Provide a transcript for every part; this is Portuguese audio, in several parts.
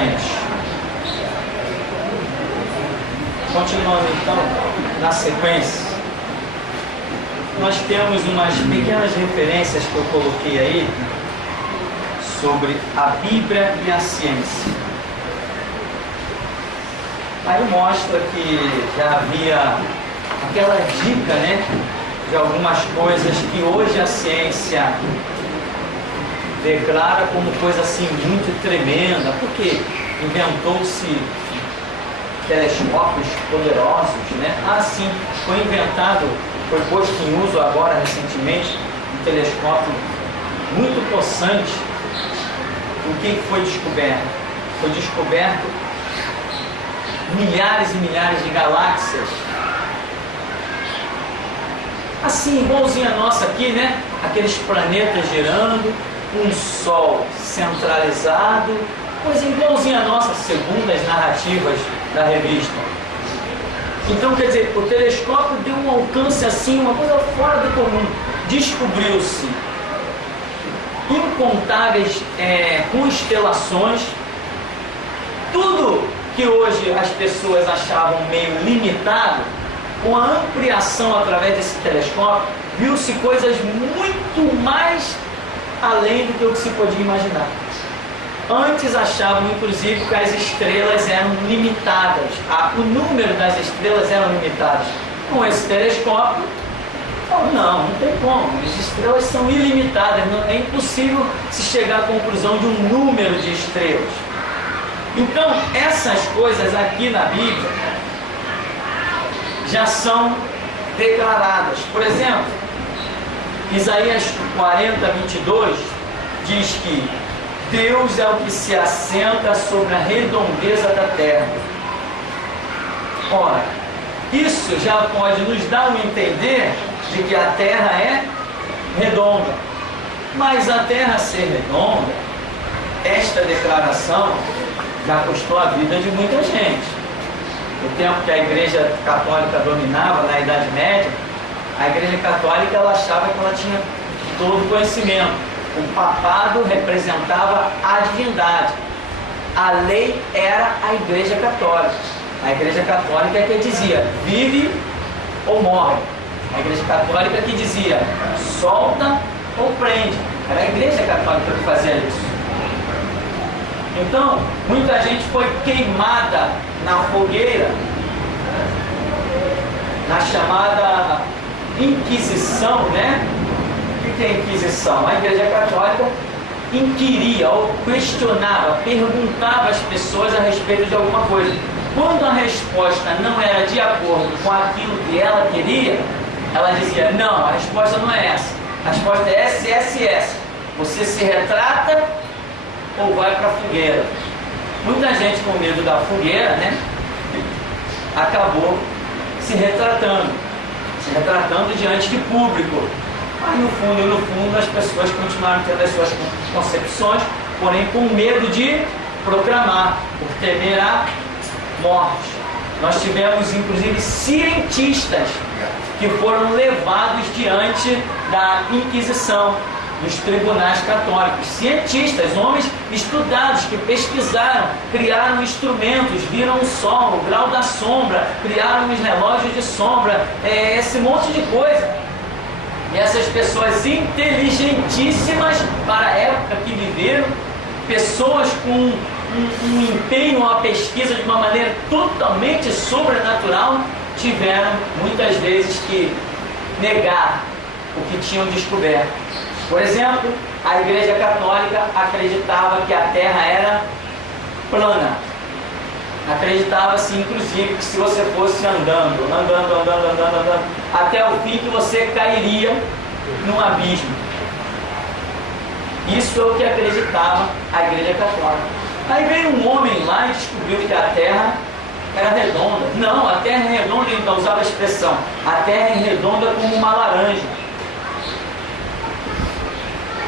frente. Continuando então, na sequência, nós temos umas pequenas referências que eu coloquei aí sobre a Bíblia e a ciência. Aí mostra que já havia aquela dica, né, de algumas coisas que hoje a ciência declara como coisa assim muito tremenda, porque inventou-se telescópios poderosos, né? Assim, foi posto em uso agora recentemente um telescópio muito possante. O que foi descoberto? Foi descoberto milhares e milhares de galáxias. Assim, igualzinho a nossa aqui, né? Aqueles planetas girando, um Sol centralizado, coisa igualzinha a nossa, segundo as narrativas da revista. Então, quer dizer, o telescópio deu um alcance assim, uma coisa fora do comum. Descobriu-se incontáveis constelações. Tudo que hoje as pessoas achavam meio limitado, com a ampliação através desse telescópio, viu-se coisas muito mais além do que o que se podia imaginar. Antes achavam, inclusive, que as estrelas eram limitadas, o número das estrelas eram limitadas. Com esse telescópio, não tem como, as estrelas são ilimitadas, é impossível se chegar à conclusão de um número de estrelas. Então, essas coisas aqui na Bíblia já são declaradas. Por exemplo, Isaías 40:22 diz que Deus é o que se assenta sobre a redondeza da terra. Ora, isso já pode nos dar um entender de que a terra é redonda. Mas a terra ser redonda, esta declaração já custou a vida de muita gente. No tempo que a Igreja Católica dominava, na Idade Média, a Igreja Católica ela achava que ela tinha todo o conhecimento. O papado representava a divindade. A lei era a Igreja Católica. A Igreja Católica é que dizia, vive ou morre. A Igreja Católica que dizia, solta ou prende. Era a Igreja Católica que fazia isso. Então, muita gente foi queimada na fogueira, na chamada Inquisição, né? O que é Inquisição? A Igreja Católica inquiria ou questionava, perguntava às pessoas a respeito de alguma coisa. Quando a resposta não era de acordo com aquilo que ela queria, ela dizia, não, a resposta não é essa. A resposta é essa, essa e essa. Você se retrata ou vai para a fogueira. Muita gente com medo da fogueira, né, acabou se retratando diante de público. Mas no fundo as pessoas continuaram tendo as suas concepções, porém com medo de proclamar, por temer a morte. Nós tivemos inclusive cientistas que foram levados diante da Inquisição, dos tribunais católicos. Cientistas, homens estudados, que pesquisaram, criaram instrumentos, viram o sol, o grau da sombra, criaram os relógios de sombra, esse monte de coisa. E essas pessoas inteligentíssimas para a época que viveram, pessoas com um empenho à pesquisa de uma maneira totalmente sobrenatural, tiveram muitas vezes que negar o que tinham descoberto. Por exemplo, a Igreja Católica acreditava que a Terra era plana. Acreditava-se, inclusive, que se você fosse andando, até o fim que você cairia num abismo. Isso é o que acreditava a Igreja Católica. Aí veio um homem lá e descobriu que a Terra era redonda. Não, a Terra é redonda, então usava a expressão, a Terra é redonda como uma laranja.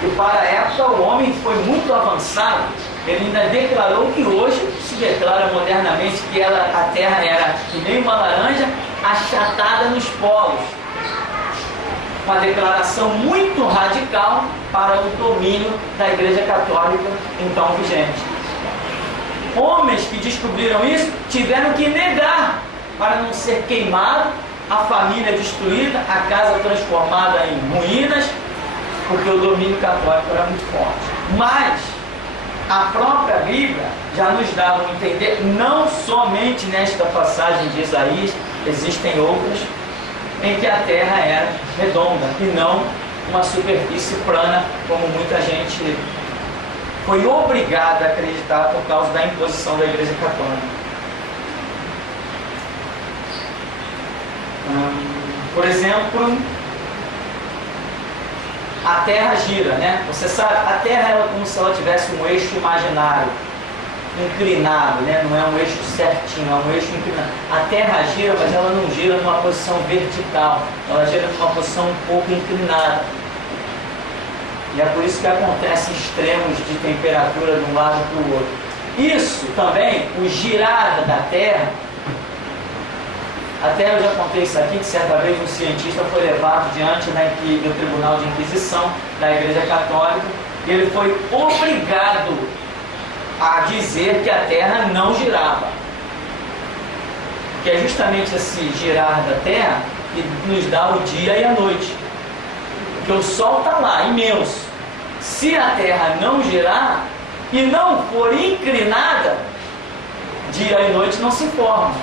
E para a época o homem foi muito avançado, ele ainda declarou que hoje se declara modernamente que a Terra era que nem uma laranja achatada nos polos. Uma declaração muito radical para o domínio da Igreja Católica então vigente. homens que descobriram isso tiveram que negar para não ser queimado, a família destruída, a casa transformada em ruínas, porque o domínio católico era muito forte. Mas a própria Bíblia já nos dá a entender, não somente nesta passagem de Isaías, existem outras, em que a terra era redonda e não uma superfície plana, como muita gente foi obrigada a acreditar por causa da imposição da Igreja Católica. Por exemplo, a Terra gira, né? Você sabe, a Terra é como se ela tivesse um eixo imaginário, inclinado, né? Não é um eixo certinho, é um eixo inclinado. A Terra gira, mas ela não gira numa posição vertical, ela gira numa posição um pouco inclinada. E é por isso que acontecem extremos de temperatura de um lado para o outro. Isso também, o girar da Terra. Até eu já contei isso aqui, que certa vez um cientista foi levado diante do Tribunal de Inquisição da Igreja Católica e ele foi obrigado a dizer que a Terra não girava. Que é justamente esse girar da Terra que nos dá o dia e a noite. Porque o Sol está lá, imenso. Se a Terra não girar e não for inclinada, dia e noite não se formam.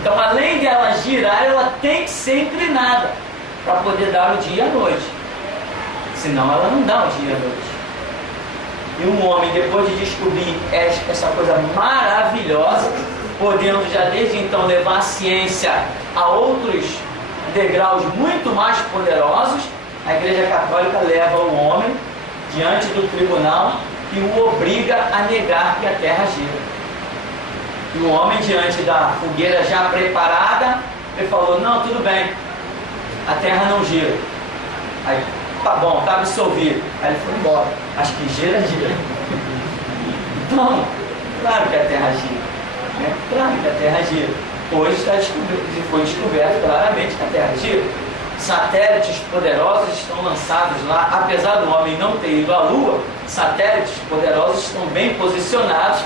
Então, além de ela girar, ela tem que ser inclinada para poder dar o dia e a noite. Senão ela não dá o dia e a noite. E um homem, depois de descobrir essa coisa maravilhosa, podendo já desde então levar a ciência a outros degraus muito mais poderosos, a Igreja Católica leva o homem diante do tribunal e o obriga a negar que a Terra gira. E o homem, diante da fogueira já preparada, ele falou, não, tudo bem, a Terra não gira. Aí, tá bom, tá absolvido. Aí ele foi embora. Acho que gira. Então, claro que a Terra gira. Né? Claro que a Terra gira. Hoje foi descoberto claramente que a Terra gira. Satélites poderosos estão lançados lá, apesar do homem não ter ido à Lua, satélites poderosos estão bem posicionados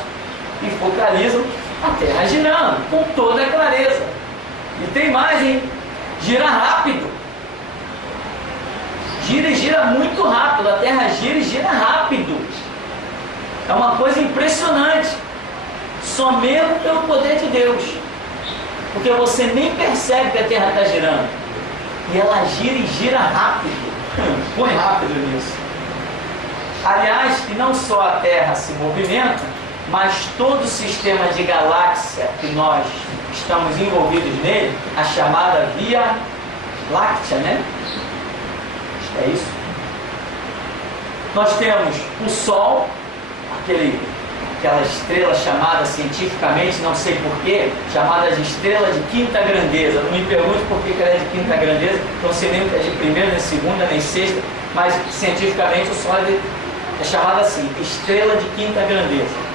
e focalizam a Terra girando, com toda a clareza. E tem mais, hein? Gira rápido. Gira e gira muito rápido. A Terra gira e gira rápido. É uma coisa impressionante. Só mesmo pelo poder de Deus. Porque você nem percebe que a Terra está girando. E ela gira e gira rápido. Põe rápido nisso. Aliás, e não só a Terra se movimenta, mas todo o sistema de galáxia que nós estamos envolvidos nele, a chamada Via Láctea, né? Acho que é isso. Nós temos o Sol, aquela estrela chamada cientificamente, não sei porquê, chamada de estrela de quinta grandeza. Não me pergunte por que ela é de quinta grandeza, não sei nem o que é de primeira, nem segunda, nem sexta, mas cientificamente o Sol é chamado assim, estrela de quinta grandeza.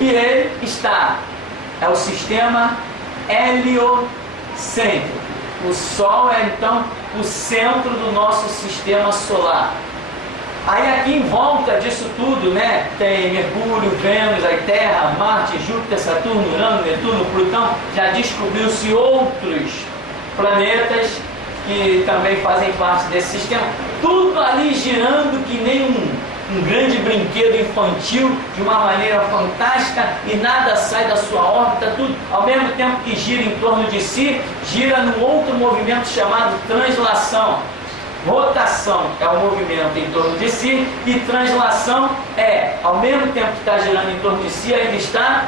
E ele é o sistema heliocêntrico. O Sol é então o centro do nosso sistema solar. Aí aqui em volta disso tudo, né, tem Mercúrio, Vênus, aí Terra, Marte, Júpiter, Saturno, Urano, Netuno, Plutão. Já descobriu-se outros planetas que também fazem parte desse sistema. Tudo ali girando que nem um grande brinquedo infantil, de uma maneira fantástica, e nada sai da sua órbita, tudo ao mesmo tempo que gira em torno de si, gira num outro movimento chamado translação. Rotação é o movimento em torno de si, e translação é, ao mesmo tempo que está girando em torno de si, ainda está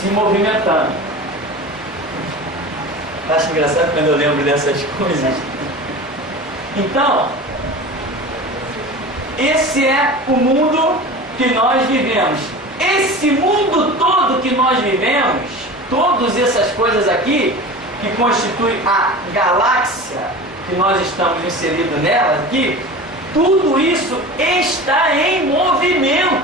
se movimentando. Acho engraçado quando eu lembro dessas coisas. Então, esse é o mundo que nós vivemos. Esse mundo todo que nós vivemos, todas essas coisas aqui, que constituem a galáxia que nós estamos inseridos nela aqui, tudo isso está em movimento.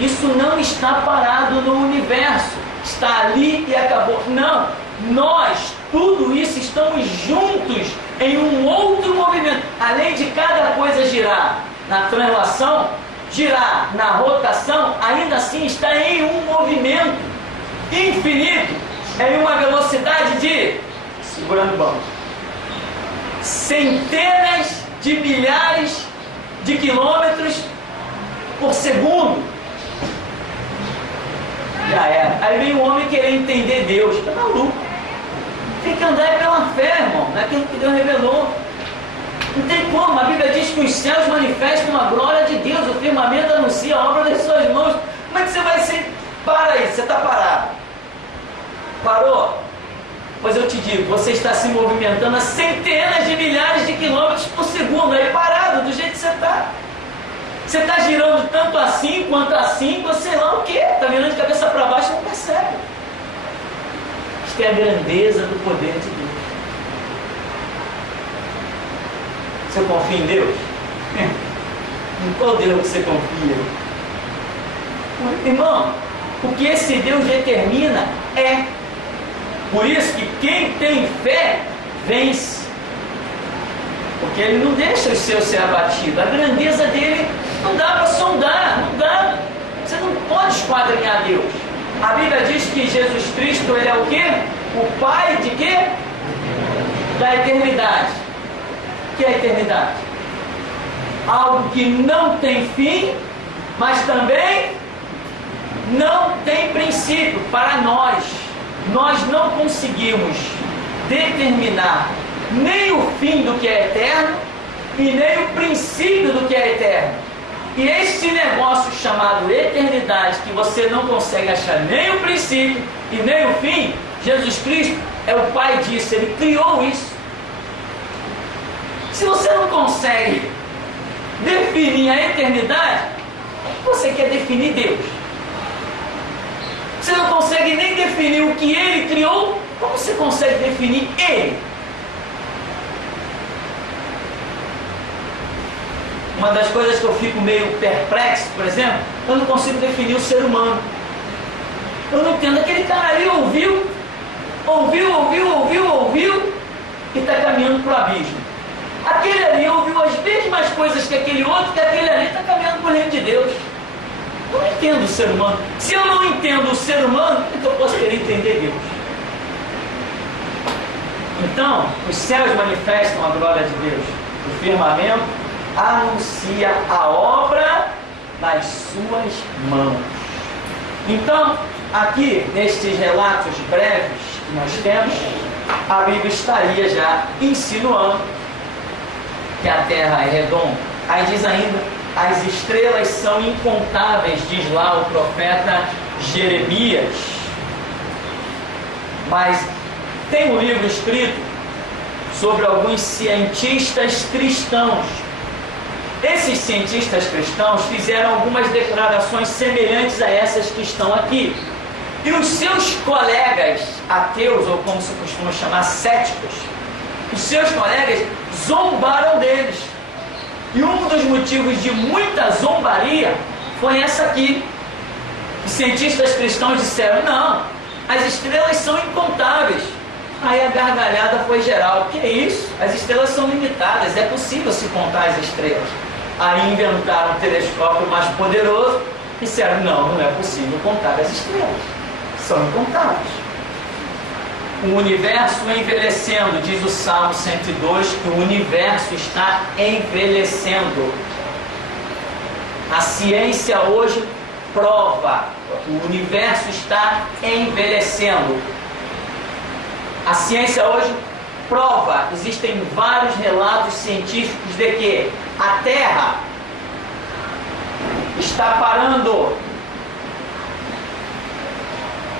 Isso não está parado no universo, está ali e acabou. Não, nós, tudo isso, estamos juntos em um outro movimento. Além de cada coisa girar na translação, girar na rotação, ainda assim está em um movimento infinito, em uma velocidade de, segurando o banco, centenas de milhares de quilômetros por segundo. Já era. Aí vem o homem querer entender Deus. Está maluco. Tem que andar pela fé, irmão. Não é aquilo que Deus revelou. Não tem como. A Bíblia diz que os céus manifestam a glória de Deus. O firmamento anuncia a obra das suas mãos. Como é que você vai ser? Para aí, você está parado. Parou? Pois eu te digo, você está se movimentando a centenas de milhares de quilômetros por segundo. Aí parado, do jeito que você está. Você está girando tanto assim, quanto sei lá o que. Está virando de cabeça para baixo e não percebe. Isto é a grandeza do poder de Deus. Você confia em Deus? Em qual Deus você confia? Irmão, o que esse Deus determina é. Por isso que quem tem fé, vence. Porque ele não deixa os seus ser abatidos. A grandeza dele não dá para sondar, não dá. Você não pode esquadrinhar Deus. A Bíblia diz que Jesus Cristo, ele é o quê? O Pai de quê? Da eternidade. O que é a eternidade? Algo que não tem fim, mas também não tem princípio para nós. Nós não conseguimos determinar nem o fim do que é eterno e nem o princípio do que é eterno. E este negócio chamado eternidade, que você não consegue achar nem o princípio e nem o fim, Jesus Cristo é o Pai disso, Ele criou isso. Se você não consegue definir a eternidade, você quer definir Deus. Você não consegue nem definir o que Ele criou, como você consegue definir Ele? Uma das coisas que eu fico meio perplexo, por exemplo, eu não consigo definir o ser humano. Eu não entendo, aquele cara ali ouviu e está caminhando para o abismo. Aquele ali ouviu as mesmas coisas que aquele outro, que aquele ali está caminhando para o reino de Deus. Eu não entendo o ser humano. Se eu não entendo o ser humano, então eu posso querer entender Deus. Então, os céus manifestam a glória de Deus. O firmamento anuncia a obra das suas mãos. Então, aqui, nestes relatos breves que nós temos, a Bíblia estaria já insinuando que a terra é redonda. Aí diz ainda, as estrelas são incontáveis, diz lá o profeta Jeremias. Mas tem um livro escrito sobre alguns cientistas cristãos. Esses cientistas cristãos fizeram algumas declarações semelhantes a essas que estão aqui. E os seus colegas ateus, ou como se costuma chamar, céticos, os seus colegas zombaram deles. E um dos motivos de muita zombaria foi essa aqui. Os cientistas cristãos disseram, não, as estrelas são incontáveis. Aí a gargalhada foi geral. Que é isso? As estrelas são limitadas, é possível se contar as estrelas. Aí inventaram um telescópio mais poderoso e disseram, não é possível contar as estrelas. São incontáveis. O universo envelhecendo, diz o Salmo 102, que o universo está envelhecendo. A ciência hoje prova, o universo está envelhecendo. A ciência hoje prova, existem vários relatos científicos de que a Terra está parando.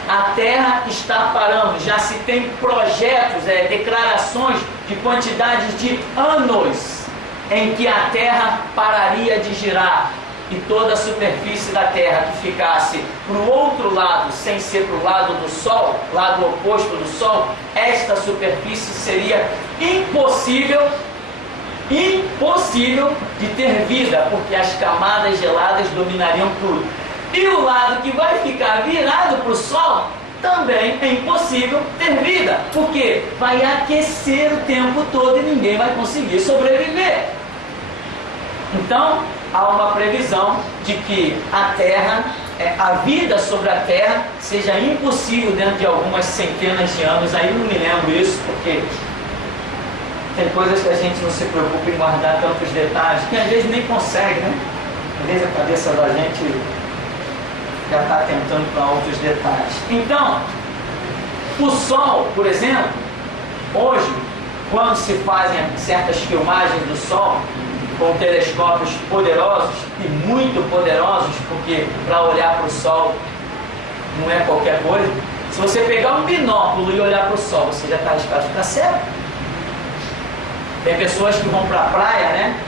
A Terra está parando. Já se tem projetos, declarações de quantidades de anos em que a Terra pararia de girar e toda a superfície da Terra que ficasse para o outro lado, sem ser para o lado do Sol, lado oposto do Sol, esta superfície seria impossível de ter vida, porque as camadas geladas dominariam tudo. E o lado que vai ficar virado para o Sol também é impossível ter vida, porque vai aquecer o tempo todo e ninguém vai conseguir sobreviver. Então, há uma previsão de que a Terra, a vida sobre a Terra, seja impossível dentro de algumas centenas de anos. Aí não me lembro isso, porque tem coisas que a gente não se preocupa em guardar tantos detalhes, que às vezes nem consegue, né? Às vezes a cabeça da gente já está tentando para outros detalhes. Então, o Sol, por exemplo, hoje, quando se fazem certas filmagens do Sol, com telescópios poderosos e muito poderosos, porque para olhar para o Sol não é qualquer coisa. Se você pegar um binóculo e olhar para o Sol, você já está arriscado de ficar cego. Tem pessoas que vão para a praia, né?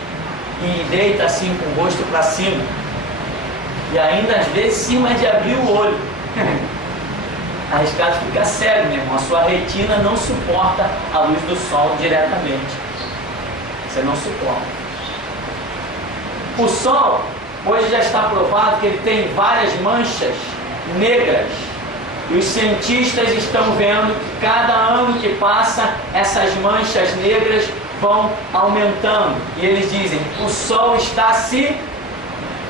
E deita assim com o rosto para cima. E ainda às vezes cima de abrir o olho. Arriscado de ficar cego, meu irmão. A sua retina não suporta a luz do Sol diretamente. Você não suporta. O Sol, hoje já está provado que ele tem várias manchas negras. E os cientistas estão vendo que cada ano que passa, essas manchas negras vão aumentando. E eles dizem, o Sol está se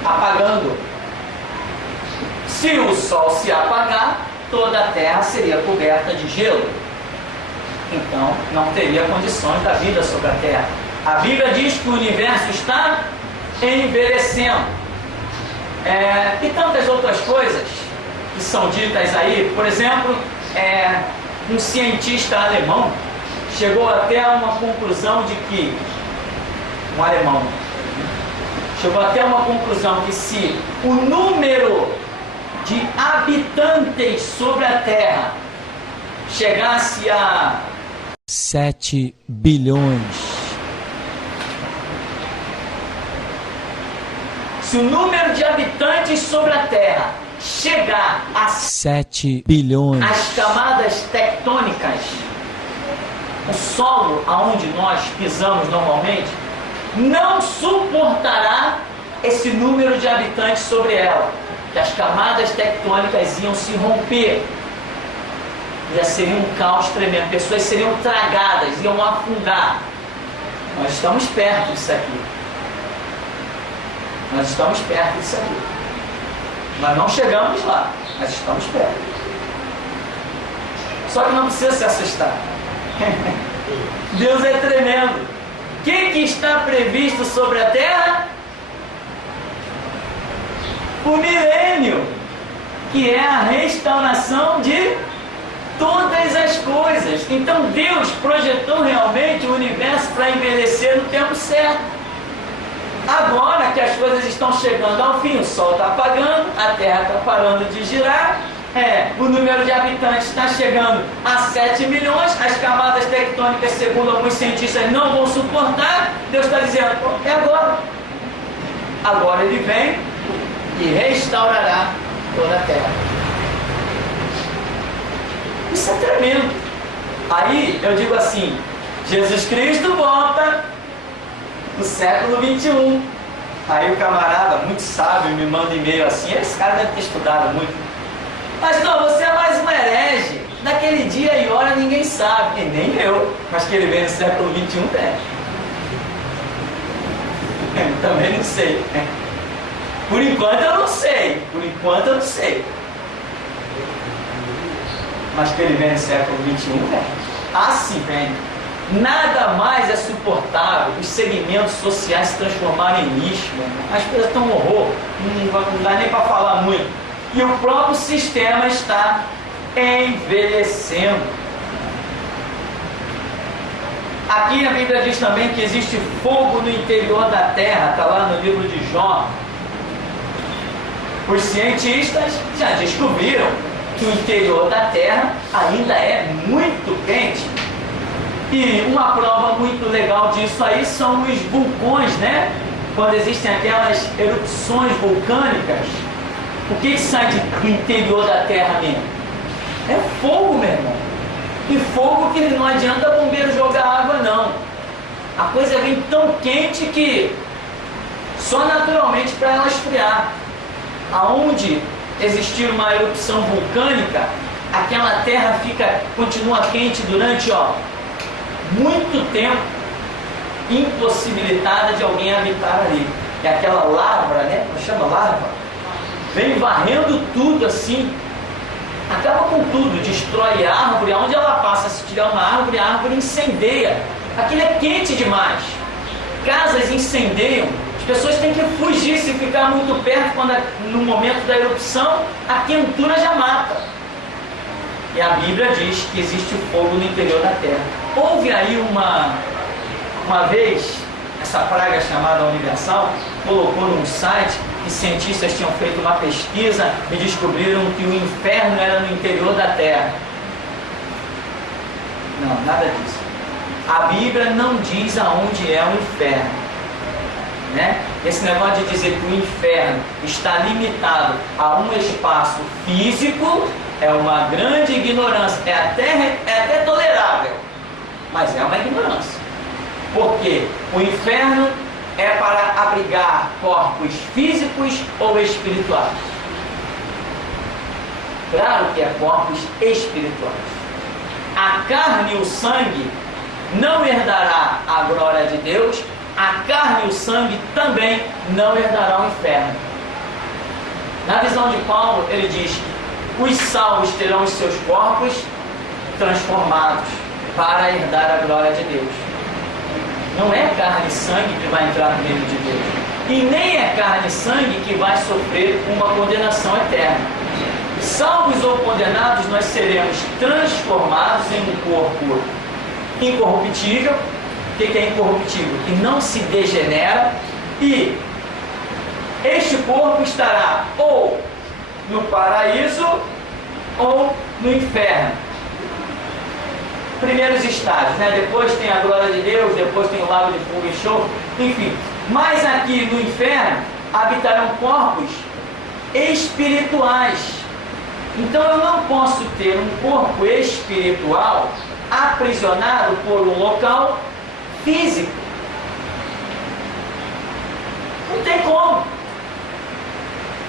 apagando. Se o Sol se apagar, toda a Terra seria coberta de gelo. Então, não teria condições da vida sobre a Terra. A Bíblia diz que o universo está envelhecendo. E tantas outras coisas que são ditas aí. Por exemplo, um cientista alemão chegou até a uma conclusão de que se o número de habitantes sobre a Terra chegasse a 7 bilhões. Se o número de habitantes sobre a Terra chegar a 7 bilhões, as camadas tectônicas, o solo aonde nós pisamos normalmente, não suportará esse número de habitantes sobre ela. Que as camadas tectônicas iam se romper. Já seria um caos tremendo. Pessoas seriam tragadas, iam afundar. Nós estamos perto disso aqui. Nós não chegamos lá, mas estamos perto. Só que não precisa se assustar. Deus é tremendo. O que está previsto sobre a Terra? O milênio, que é a restauração de todas as coisas. Então Deus projetou realmente o universo para envelhecer no tempo certo. Agora que as coisas estão chegando ao fim, o Sol está apagando, a Terra está parando de girar, o número de habitantes está chegando a 7 milhões, as camadas tectônicas, segundo alguns cientistas, não vão suportar. Deus está dizendo, é agora. Agora ele vem e restaurará toda a Terra. Isso é tremendo. Aí eu digo assim, Jesus Cristo volta no século 21. Aí o camarada, muito sábio, me manda e-mail assim, esse cara deve ter estudado muito. Pastor, você é mais um herege. Daquele dia e hora ninguém sabe, e nem eu. Mas que ele vem no século 21 tem. Eu também não sei. Por enquanto eu não sei. Mas que ele vem no século 21 vem. Assim vem. Nada mais é suportável os segmentos sociais se transformarem em lixo. As coisas estão um horror. Não dá nem para falar muito. E o próprio sistema está envelhecendo. Aqui a Bíblia diz também que existe fogo no interior da terra. Está lá no livro de Jó. Os cientistas já descobriram que o interior da Terra ainda é muito quente. E uma prova muito legal disso aí são os vulcões, né? Quando existem aquelas erupções vulcânicas, o que sai do interior da Terra mesmo? É fogo, meu irmão. E fogo que não adianta bombeiro jogar água, não. A coisa vem tão quente que só naturalmente para ela esfriar. Aonde existir uma erupção vulcânica, aquela terra continua quente durante muito tempo, impossibilitada de alguém habitar ali. é aquela lavra, né? Como chama larva? Vem varrendo tudo assim, acaba com tudo, destrói a árvore, aonde ela passa, se tiver uma árvore, a árvore incendeia. Aquilo é quente demais. Casas incendeiam, as pessoas têm que fugir se ficar muito perto, quando no momento da erupção, a quentura já mata. E a Bíblia diz que existe fogo no interior da terra. Houve aí uma vez, essa praga chamada universal, colocou num site que cientistas tinham feito uma pesquisa e descobriram que o inferno era no interior da terra. Não, nada disso. A Bíblia não diz aonde é o inferno, né? Esse negócio de dizer que o inferno está limitado a um espaço físico é uma grande ignorância. É até tolerável, mas é uma ignorância. Porque o inferno é para abrigar corpos físicos ou espirituais. Claro que é corpos espirituais. A carne e o sangue não herdará a glória de Deus, a carne e o sangue também não herdarão o inferno. Na visão de Paulo, ele diz que os salvos terão os seus corpos transformados para herdar a glória de Deus. Não é carne e sangue que vai entrar no reino de Deus. E nem é carne e sangue que vai sofrer uma condenação eterna. Salvos ou condenados, nós seremos transformados em um corpo incorruptível. O que é incorruptível? Que não se degenera. E este corpo estará ou no paraíso ou no inferno. Primeiros estágios, né? Depois tem a glória de Deus, depois tem o lago de fogo e enxofre, enfim. Mas aqui no inferno habitarão corpos espirituais. Então eu não posso ter um corpo espiritual aprisionado por um local físico. Não tem como.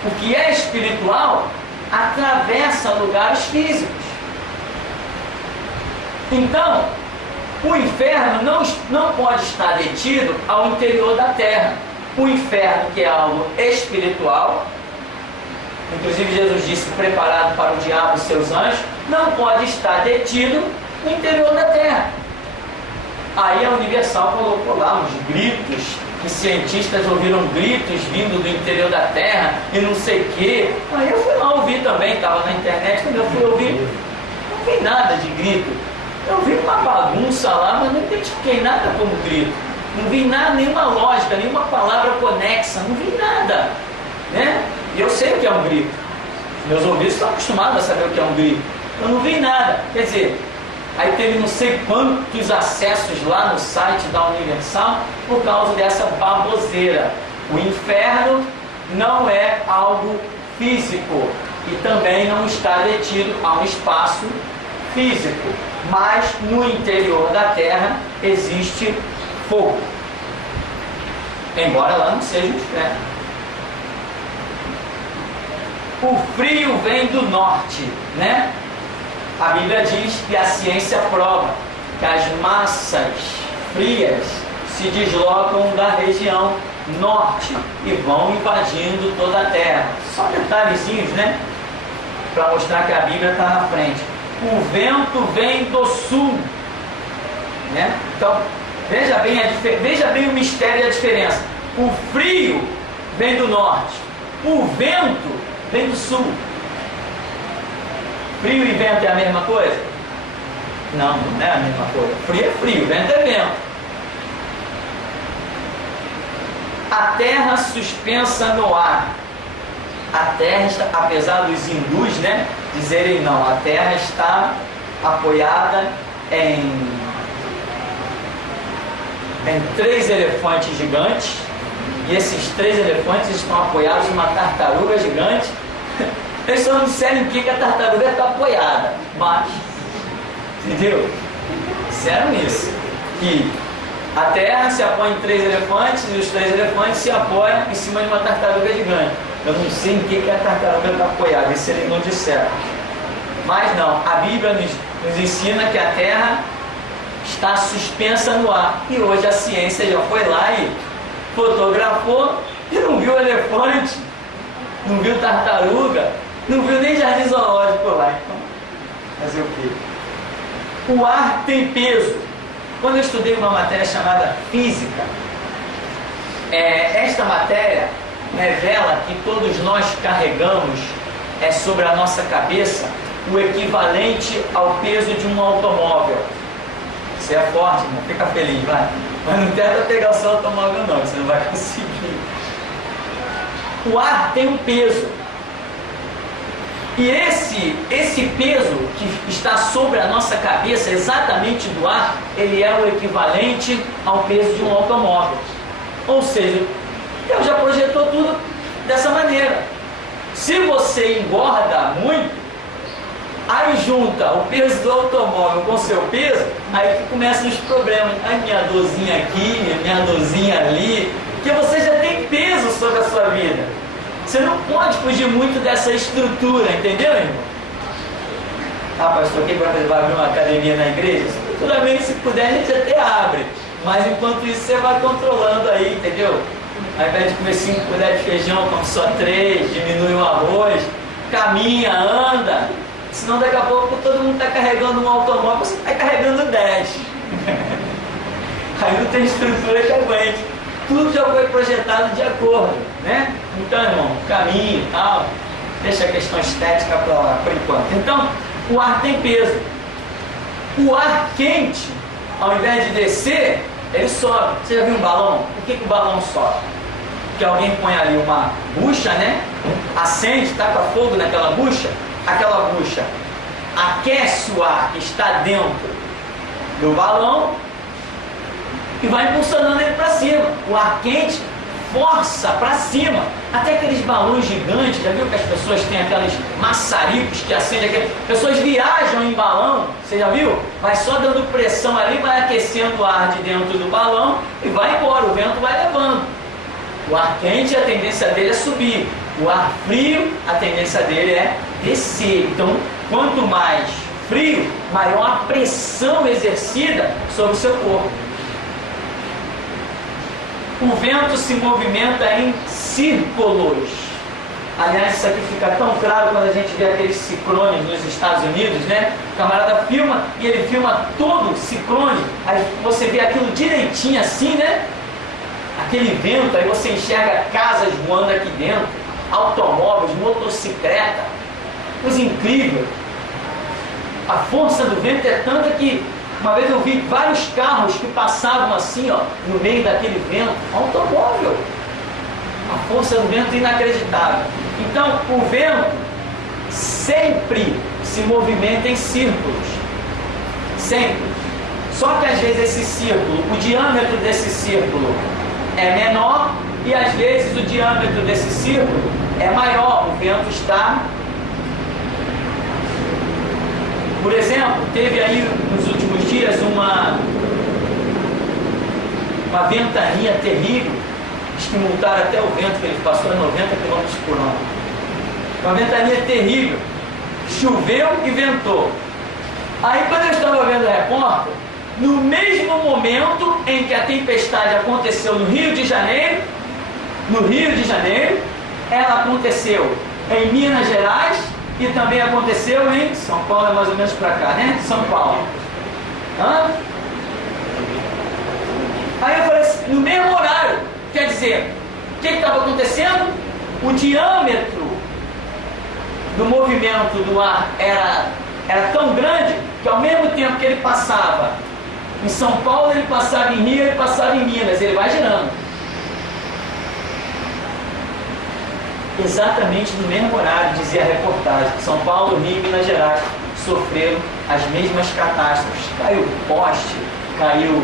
O que é espiritual atravessa lugares físicos. Então, o inferno não pode estar detido ao interior da terra. O inferno, que é algo espiritual, inclusive Jesus disse, preparado para o diabo e seus anjos, não pode estar detido no interior da terra. Aí a Universal colocou lá uns gritos, que cientistas ouviram gritos vindo do interior da terra e não sei o quê. Aí eu fui lá ouvir também, estava na internet, quando eu fui ouvir, não vi nada de grito. Eu vi uma bagunça lá, mas não identifiquei nada como grito. Não vi nada, nenhuma lógica, nenhuma palavra conexa, não vi nada, né? E eu sei o que é um grito. Meus ouvidos estão acostumados a saber o que é um grito. Eu não vi nada. Quer dizer, aí teve não sei quantos acessos lá no site da Universal por causa dessa baboseira. O inferno não é algo físico e também não está detido a um espaço físico. Mas no interior da terra existe fogo. Embora lá não seja um inferno. O frio vem do norte, né? A Bíblia diz que a ciência prova que as massas frias se deslocam da região norte e vão invadindo toda a terra. Só detalhezinhos, né? Para mostrar que a Bíblia está na frente. O vento vem do sul, né? Então, veja bem o mistério e a diferença. O frio vem do norte, o vento vem do sul. Frio e vento é a mesma coisa? Não, não é a mesma coisa. Frio é frio, vento é vento. A terra suspensa no ar. A terra está, apesar dos hindus, né, dizerem não, a terra está apoiada em 3 elefantes gigantes, e esses 3 elefantes estão apoiados em uma tartaruga gigante. Eles só não disseram em que a tartaruga está apoiada, mas, entendeu? Disseram isso, que a terra se apoia em 3 elefantes e os 3 elefantes se apoiam em cima de uma tartaruga gigante. Eu não sei em que a tartaruga está apoiada, isso eles não disseram. Mas não, a Bíblia nos ensina que a terra está suspensa no ar. E hoje a ciência já foi lá e fotografou E não viu elefante, não viu tartaruga, não viu nem jardim zoológico lá. Então, fazer o quê? O ar tem peso. Quando eu estudei uma matéria chamada física, esta matéria revela que todos nós carregamos sobre a nossa cabeça o equivalente ao peso de um automóvel. Você é forte, irmão, fica feliz, vai. Mas não tenta pegar o seu automóvel não, você não vai conseguir. O ar tem um peso. E esse peso que está sobre a nossa cabeça, exatamente do ar, ele é o equivalente ao peso de um automóvel. Ou seja, Deus já projetou tudo dessa maneira. Se você engorda muito, aí junta o peso do automóvel com o seu peso, aí que começam os problemas. Ai, minha dorzinha aqui, minha dorzinha ali, porque você já tem peso sobre a sua vida. Você não pode fugir muito dessa estrutura, entendeu, irmão? Ah, pastor, quem vai abrir uma academia na igreja? Futuramente, se puder, a gente até abre. Mas enquanto isso, você vai controlando aí, entendeu? Ao invés de comer 5 colheres de feijão, come só 3, diminui o arroz, caminha, anda. Senão daqui a pouco todo mundo está carregando um automóvel, você está carregando 10. Aí não tem estrutura que aguente. Tudo já foi projetado de acordo, né? Então, irmão, caminho e tal, deixa a questão estética para lá, por enquanto. Então, o ar tem peso. O ar quente, ao invés de descer, ele sobe. Você já viu um balão? Por que o balão sobe? Porque alguém põe ali uma bucha, né? Acende, taca fogo naquela bucha. Aquela bucha aquece o ar que está dentro do balão e vai impulsionando ele para cima. O ar quente força para cima. Até aqueles balões gigantes, já viu que as pessoas têm aqueles maçaricos que acendem aqueles... Pessoas viajam em balão, você já viu? Vai só dando pressão ali, vai aquecendo o ar de dentro do balão e vai embora, o vento vai levando. O ar quente, a tendência dele é subir. O ar frio, a tendência dele é descer. Então, quanto mais frio, maior a pressão exercida sobre o seu corpo. O vento se movimenta em círculos. Aliás, isso aqui fica tão claro quando a gente vê aqueles ciclones nos Estados Unidos, né? O camarada filma e ele filma todo o ciclone. Aí você vê aquilo direitinho assim, né? Aquele vento, aí você enxerga casas voando aqui dentro, automóveis, motocicleta, coisa incrível. A força do vento é tanta que uma vez eu vi vários carros que passavam assim, ó, no meio daquele vento, automóvel. A força do vento é inacreditável. Então, o vento sempre se movimenta em círculos. Sempre. Só que às vezes esse círculo, o diâmetro desse círculo é menor e às vezes o diâmetro desse círculo é maior. O vento está... Por exemplo, teve aí nos últimos dias uma ventania terrível. Diz que multaram até o vento que ele passou a 90 km por hora. Uma ventania terrível. Choveu e ventou. Aí quando eu estava vendo o repórter, no mesmo momento em que a tempestade aconteceu no Rio de Janeiro, ela aconteceu em Minas Gerais e também aconteceu em São Paulo, é mais ou menos para cá, né? São Paulo. Hã? Aí eu falei assim, no mesmo horário, quer dizer, o que estava acontecendo? O diâmetro do movimento do ar era tão grande que ao mesmo tempo que ele passava em São Paulo, ele passava em Rio, ele passava em Minas, ele vai girando. Exatamente no mesmo horário, dizia a reportagem, São Paulo, Rio e Minas Gerais sofreram as mesmas catástrofes. Caiu poste, caiu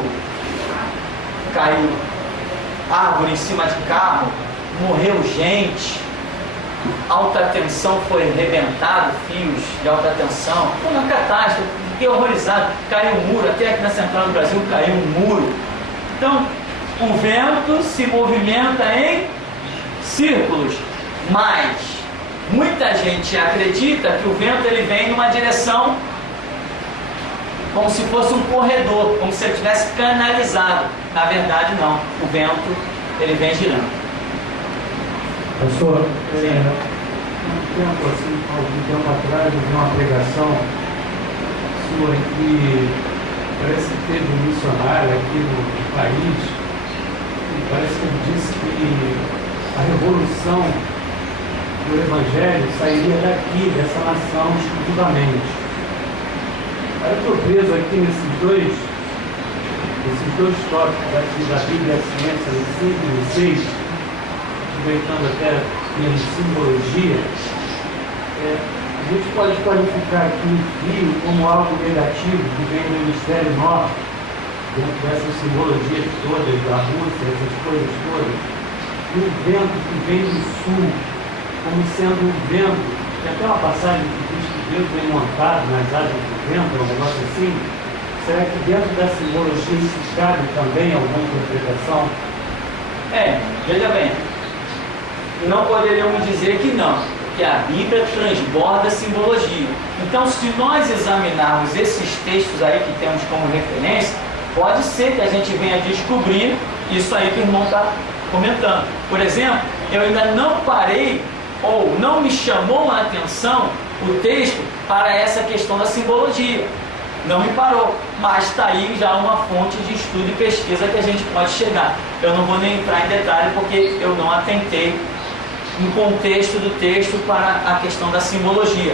árvore em cima de carro, morreu gente, alta tensão foi arrebentado, fios de alta tensão, foi uma catástrofe, fiquei horrorizado, caiu um muro, até aqui na Central do Brasil caiu um muro. Então, o vento se movimenta em círculos, mas muita gente acredita que o vento ele vem numa direção como se fosse um corredor, como se ele tivesse canalizado. Na verdade não, o vento ele vem girando. Pastor, algum tempo atrás, eu vi uma pregação sua que parece que teve um missionário aqui no país, e parece que ele disse que a revolução do Evangelho sairia daqui, dessa nação, exclusivamente. Eu estou preso aqui nesses dois tópicos aqui da Bíblia e a ciência, no 5 e no 6, aproveitando até em simbologia, a gente pode qualificar aqui o frio como algo negativo que vem do hemisfério norte, dentro dessas simbologias todas, da Rússia, essas coisas todas, e o vento que vem do sul, como sendo um vento, tem até uma passagem que diz que Deus vem montado nas asas do vento, um negócio assim. Será que dentro da simbologia isso cabe também alguma interpretação? Veja bem, não poderíamos dizer que não, porque a Bíblia transborda simbologia. Então, se nós examinarmos esses textos aí que temos como referência, pode ser que a gente venha descobrir isso aí que o irmão está comentando. Por exemplo, eu ainda não parei, ou não me chamou a atenção o texto para essa questão da simbologia. Não me parou, mas está aí já uma fonte de estudo e pesquisa que a gente pode chegar. Eu não vou nem entrar em detalhe porque eu não atentei no contexto do texto para a questão da simbologia.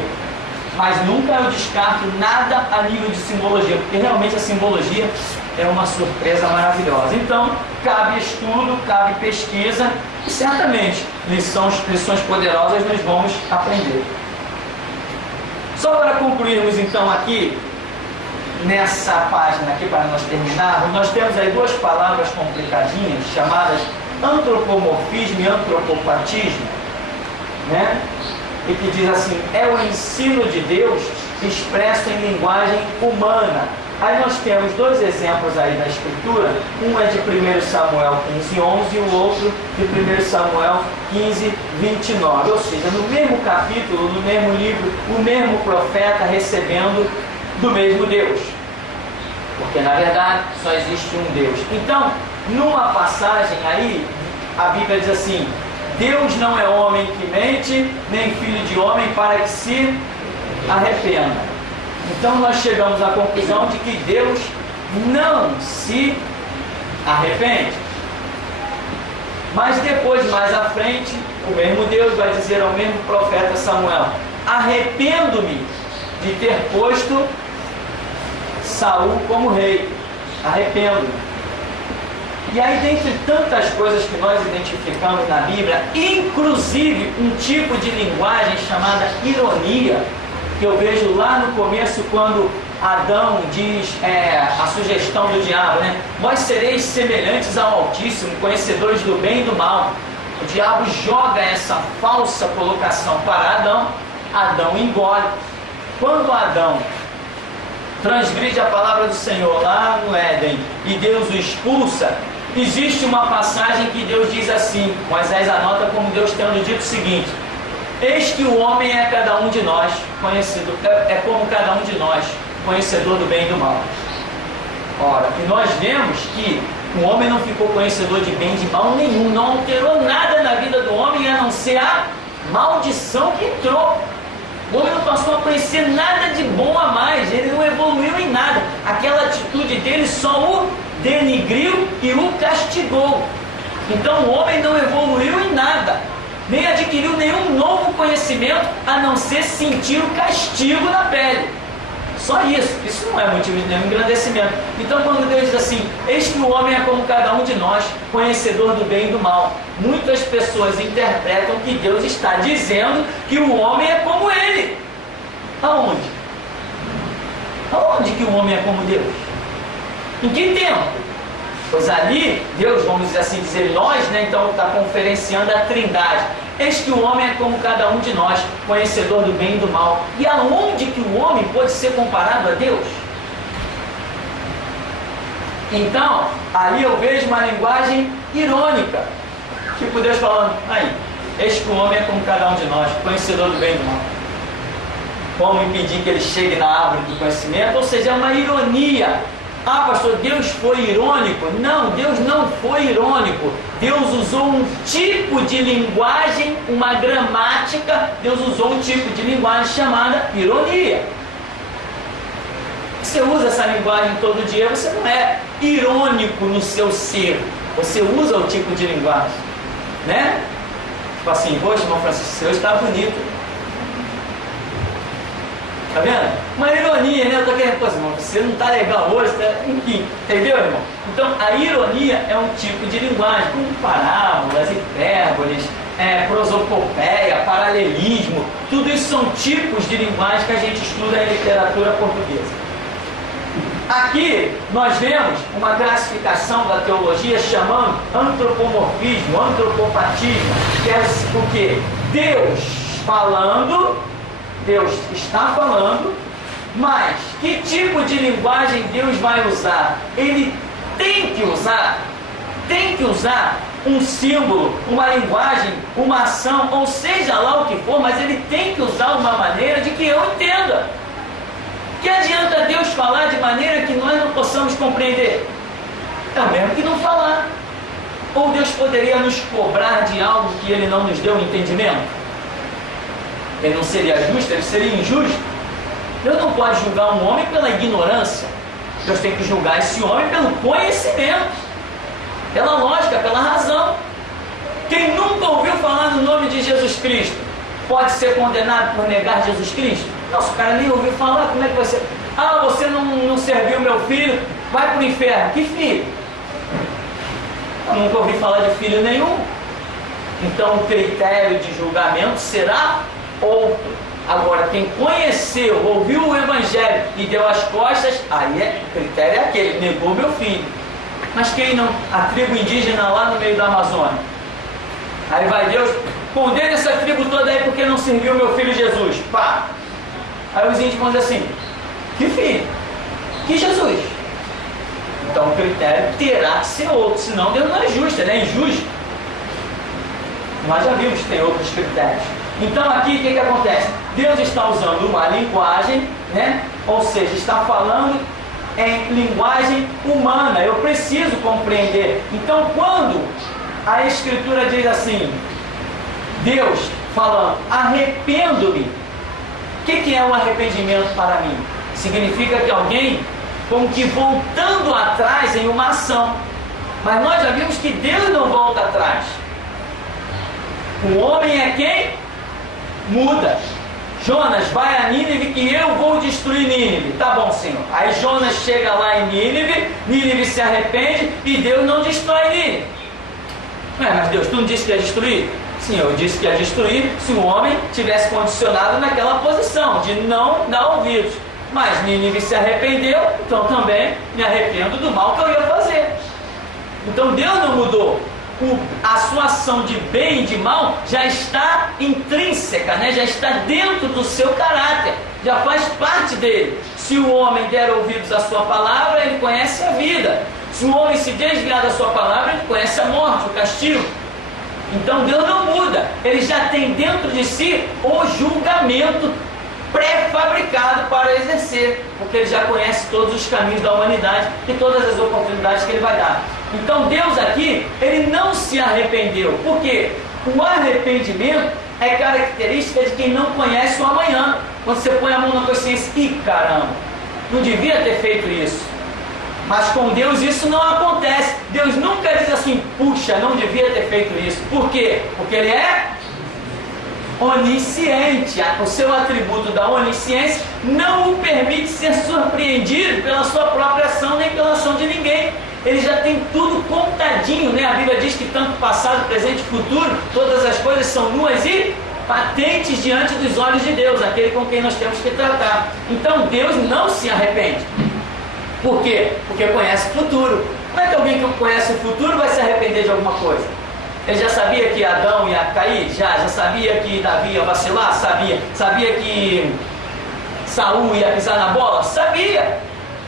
Mas nunca eu descarto nada a nível de simbologia, porque realmente a simbologia é uma surpresa maravilhosa. Então, cabe estudo, cabe pesquisa e certamente lições poderosas nós vamos aprender. Só para concluirmos então aqui, nessa página aqui para nós terminarmos, nós temos aí duas palavras complicadinhas chamadas antropomorfismo e antropopatismo, né? E que diz assim, é o ensino de Deus expresso em linguagem humana. Aí nós temos dois exemplos aí na Escritura, um é de 1 Samuel 15:11 e o outro de 1 Samuel 15:29, ou seja, no mesmo capítulo, no mesmo livro, o mesmo profeta recebendo do mesmo Deus, porque na verdade só existe um Deus. Então, numa passagem aí, a Bíblia diz assim, Deus não é homem que mente, nem filho de homem para que se arrependa. Então nós chegamos à conclusão de que Deus não se arrepende. Mas depois, mais à frente, o mesmo Deus vai dizer ao mesmo profeta Samuel, arrependo-me de ter posto Saul como rei, arrependo-me. E aí, dentre tantas coisas que nós identificamos na Bíblia, inclusive um tipo de linguagem chamada ironia, que eu vejo lá no começo quando Adão diz a sugestão do diabo, né? Vós sereis semelhantes ao Altíssimo, conhecedores do bem e do mal. O diabo joga essa falsa colocação para Adão, Adão engole. Quando Adão transgride a palavra do Senhor lá no Éden e Deus o expulsa, existe uma passagem que Deus diz assim, Moisés anota como Deus tendo dito o seguinte, eis que o homem é cada um de nós, conhecedor, é como cada um de nós, conhecedor do bem e do mal. Ora, e nós vemos que o homem não ficou conhecedor de bem e de mal nenhum, não alterou nada na vida do homem a não ser a maldição que entrou. O homem não passou a conhecer nada de bom a mais, ele não evoluiu em nada. Aquela atitude dele só o denigriu e o castigou. Então o homem não evoluiu em nada, nem adquiriu nenhum novo conhecimento, a não ser sentir o castigo na pele. Só isso. Isso não é motivo de nenhum engrandecimento. Então quando Deus diz assim, eis que o homem é como cada um de nós, conhecedor do bem e do mal, muitas pessoas interpretam que Deus está dizendo que o homem é como ele. Aonde? Aonde que o homem é como Deus? Em que tempo? Pois ali, Deus, vamos dizer assim, dizer nós, né? Então está conferenciando a trindade. Eis que o homem é como cada um de nós, conhecedor do bem e do mal. E aonde que o homem pode ser comparado a Deus? Então, ali eu vejo uma linguagem irônica. Tipo Deus falando, aí, eis que o homem é como cada um de nós, conhecedor do bem e do mal. Como impedir que ele chegue na árvore do conhecimento? Ou seja, é uma ironia. Ah, pastor, Deus foi irônico? Não, Deus não foi irônico. Deus usou um tipo de linguagem, uma gramática, Deus usou um tipo de linguagem chamada ironia. Você usa essa linguagem todo dia, você não é irônico no seu ser, você usa o tipo de linguagem, né? Tipo assim, poxa, irmão Francisco, hoje está bonito. Tá vendo? Uma ironia, né? Eu tô querendo, poxa, irmão, você não tá legal hoje, tá... enfim, entendeu, irmão? Então, a ironia é um tipo de linguagem, como parábolas, hipérboles, prosopopeia, paralelismo, tudo isso são tipos de linguagem que a gente estuda em literatura portuguesa. Aqui nós vemos uma classificação da teologia chamando antropomorfismo, antropopatismo, que é o que? Deus falando, Deus está falando, mas que tipo de linguagem Deus vai usar? Ele tem que usar um símbolo, uma linguagem, uma ação, ou seja lá o que for, mas ele tem que usar uma maneira de que eu entenda. Que adianta Deus falar de maneira que nós não possamos compreender? É o mesmo que não falar. Ou Deus poderia nos cobrar de algo que Ele não nos deu um entendimento? Ele não seria justo, Ele seria injusto. Deus não pode julgar um homem pela ignorância. Deus tem que julgar esse homem pelo conhecimento, pela lógica, pela razão. Quem nunca ouviu falar no nome de Jesus Cristo pode ser condenado por negar Jesus Cristo? Nossa, o cara nem ouviu falar, como é que vai ser? Ah, você não serviu meu filho, vai para o inferno. Que filho? Eu nunca ouvi falar de filho nenhum. Então o critério de julgamento será outro. Agora, quem conheceu, ouviu o Evangelho e deu as costas, aí o critério é aquele, negou meu filho. Mas quem não? A tribo indígena lá no meio da Amazônia. Aí vai Deus, condena essa tribo toda aí porque não serviu meu filho Jesus. Pá! Aí os índios vão dizer assim, que filho? Que Jesus? Então o critério terá que ser outro, senão Deus não é justo, ele é injusto. Nós já vimos que tem outros critérios. Então aqui o que acontece? Deus está usando uma linguagem, né? Ou seja, está falando em linguagem humana, eu preciso compreender. Então quando a Escritura diz assim, Deus falando, arrependo-me, o que é um arrependimento para mim? Significa que alguém como que voltando atrás em uma ação. Mas nós já vimos que Deus não volta atrás. O homem é quem? Muda. Jonas, vai a Nínive que eu vou destruir Nínive. Tá bom, Senhor. Aí Jonas chega lá em Nínive, Nínive se arrepende e Deus não destrói Nínive. Mas Deus, tu não disse que ia destruir? Sim, eu disse que ia destruir se o homem tivesse condicionado naquela posição de não dar ouvidos. Mas Nínive se arrependeu, então também me arrependo do mal que eu ia fazer. Então Deus não mudou. A sua ação de bem e de mal já está intrínseca, né? Já está dentro do seu caráter, já faz parte dele. Se o homem der ouvidos à sua palavra, ele conhece a vida. Se o homem se desviar da sua palavra, ele conhece a morte, o castigo. Então Deus não muda, ele já tem dentro de si o julgamento pré-fabricado para exercer, porque ele já conhece todos os caminhos da humanidade e todas as oportunidades que ele vai dar. Então Deus aqui, ele não se arrependeu, porque o arrependimento é característica de quem não conhece o amanhã. Quando você põe a mão na consciência, ih, caramba, não devia ter feito isso. Mas com Deus isso não acontece. Deus nunca diz assim, puxa, não devia ter feito isso. Por quê? Porque ele é onisciente. O seu atributo da onisciência não o permite ser surpreendido pela sua própria ação, nem pela ação de ninguém. Ele já tem tudo contadinho, né? A Bíblia diz que tanto passado, presente e futuro, todas as coisas são nuas e patentes diante dos olhos de Deus, aquele com quem nós temos que tratar. Então Deus não se arrepende. Por quê? Porque conhece o futuro. Como é que alguém que conhece o futuro vai se arrepender de alguma coisa? Ele já sabia que Adão ia cair? Já sabia que Davi ia vacilar? Sabia que Saul ia pisar na bola? Sabia.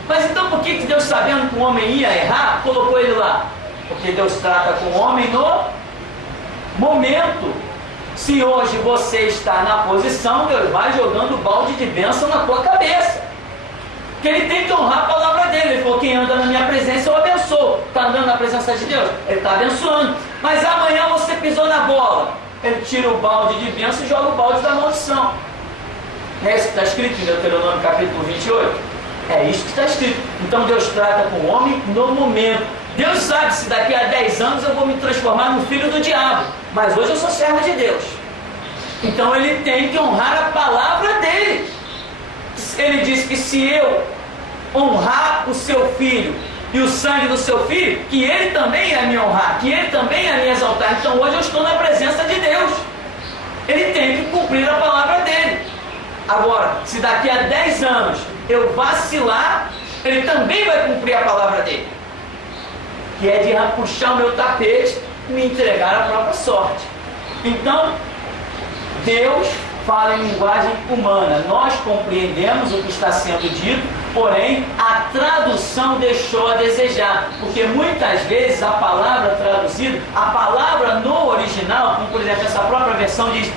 Mas então por que Deus, sabendo que o homem ia errar, colocou ele lá? Porque Deus trata com o homem no momento. Se hoje você está na posição, Deus vai jogando balde de bênção na tua cabeça. Porque ele tem que honrar a palavra dele. Ele falou, quem anda na minha presença eu abençoo. Está andando na presença de Deus? Ele está abençoando. Mas amanhã você pisou na bola. Ele tira o balde de bênção e joga o balde da maldição. É isso que está escrito em Deuteronômio capítulo 28? É isso que está escrito. Então Deus trata com o homem no momento. Deus sabe se daqui a 10 anos eu vou me transformar no filho do diabo. Mas hoje eu sou servo de Deus. Então ele tem que honrar a palavra dele. Ele diz que se eu honrar o seu filho e o sangue do seu filho, que ele também ia me honrar, que ele também ia me exaltar. Então hoje eu estou na presença de Deus. Ele tem que cumprir a palavra dele. Agora, se daqui a 10 anos eu vacilar, ele também vai cumprir a palavra dele, que é de puxar o meu tapete e me entregar a própria sorte. Então, Deus fala em linguagem humana. Nós compreendemos o que está sendo dito, porém a tradução deixou a desejar, porque muitas vezes a palavra traduzida, a palavra no original, como por exemplo essa própria versão diz,